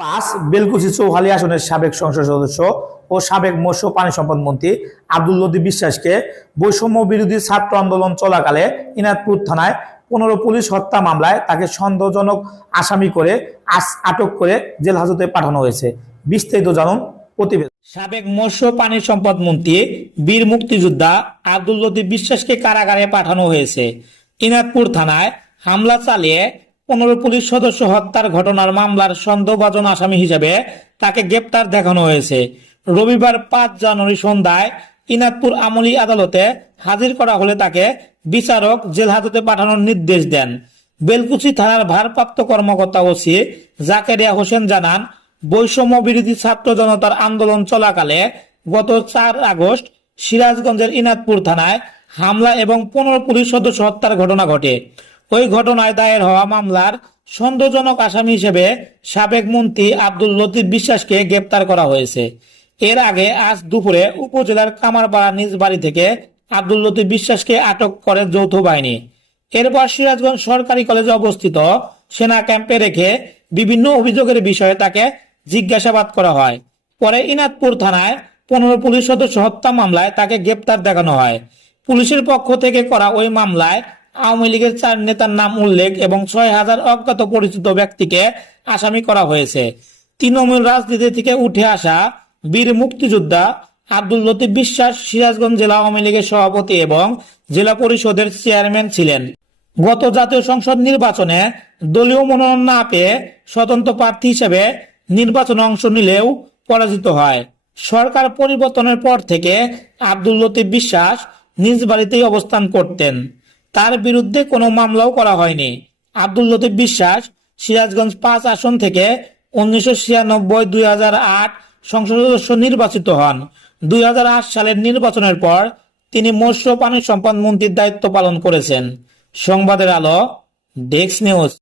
পাঁচ বেলকুচি চৌহালি আসনের সাবেক সংসদ সদস্য ও সাবেক মৎস্য পানি সম্পদ মন্ত্রী আব্দুল লতিফ বিশ্বাসকে বৈষম্য বিরোধী ছাত্র আন্দোলন চলাকালে ইনাদপুর থানায় পনেরো পুলিশ হত্যা মামলায় তাকে সন্দেহজনক আসামি করে আটক করে জেল হাজতে পাঠানো হয়েছে। বিস্তারিত জানুন প্রতিবেদন। সাবেক মৎস্য পানি সম্পদ মন্ত্রী বীর মুক্তিযোদ্ধা আব্দুল লতিফ বিশ্বাসকে কারাগারে পাঠানো হয়েছে। ইনাদপুর থানায় হামলা চালিয়ে পনেরো পুলিশ সদস্য হত্যার ঘটনার মামলার সন্দেহভাজন আসামি হিসেবে তাকে গ্রেপ্তার দেখানো হয়েছে। রবিবার পাঁচ জানুয়ারি সন্ধ্যায় ইনাদপুর আমলি আদালতে হাজির করা হলে তাকে বিচারক জেল হাজতে পাঠানোর নির্দেশ দেন। বেলকুচি থানার ভারপ্রাপ্ত কর্মকর্তা ওসি জাকেরিয়া হোসেন জানান, বৈষম্য বিরোধী ছাত্র জনতার আন্দোলন চলাকালে গত চার আগস্ট সিরাজগঞ্জের ইনাদপুর থানায় হামলা এবং পনেরো পুলিশ সদস্য হত্যার ঘটনা ঘটে। ওই ঘটনায় দায়ের হওয়া মামলার সন্দেহজনক আসামি হিসেবে সাবেক মন্ত্রী আব্দুল লতিফ বিশ্বাসকে গ্রেপ্তার করা হয়েছে। এর আগে আজ দুপুরে উপজেলার কামারপাড়া নিজ বাড়ি থেকে আব্দুল লতিফ বিশ্বাসকে আটক করে যৌথ বাহিনী। এরপর সিরাজগঞ্জ সরকারি কলেজে অবস্থিত সেনা ক্যাম্পে রেখে বিভিন্ন অভিযোগের বিষয়ে তাকে জিজ্ঞাসাবাদ করা হয়। পরে ইনাদপুর থানায় পনেরো পুলিশ সদস্য হত্যা মামলায় তাকে গ্রেপ্তার দেখানো হয়। পুলিশের পক্ষ থেকে করা ওই মামলায় আওয়ামী লীগের চার নেতার নাম উল্লেখ এবং ছয় হাজার অজ্ঞাত পরিচিত ব্যক্তিকে আসামি করা হয়েছে। তৃণমূল রাজনীতি থেকে উঠে আসা বীর মুক্তিযোদ্ধা আব্দুল লতিফ বিশ্বাস সিরাজগঞ্জ জেলা আওয়ামী লীগের সভাপতি এবং জেলা পরিষদের চেয়ারম্যান ছিলেন। গত জাতীয় সংসদ নির্বাচনে দলীয় মনোনয়ন না পেয়ে স্বতন্ত্র প্রার্থী হিসেবে নির্বাচনে অংশ নিলেও পরাজিত হয়। সরকার পরিবর্তনের পর থেকে আব্দুল লতিফ বিশ্বাস নিজ বাড়িতেই অবস্থান করতেন। তার বিরুদ্ধে কোনো মামলাও করা হয়নি। আব্দুল লতিফ বিশ্বাস সিরাজগঞ্জ পাঁচ আসন থেকে উনিশশো ছিয়ানব্বই, দুই হাজার আট সংসদ সদস্য নির্বাচিত হন। দুই হাজার আট সালের নির্বাচনের পর তিনি মৎস্য পানি সম্পদ মন্ত্রীর দায়িত্ব পালন করেছেন। সংবাদের আলো, ডেস্ক নিউজ।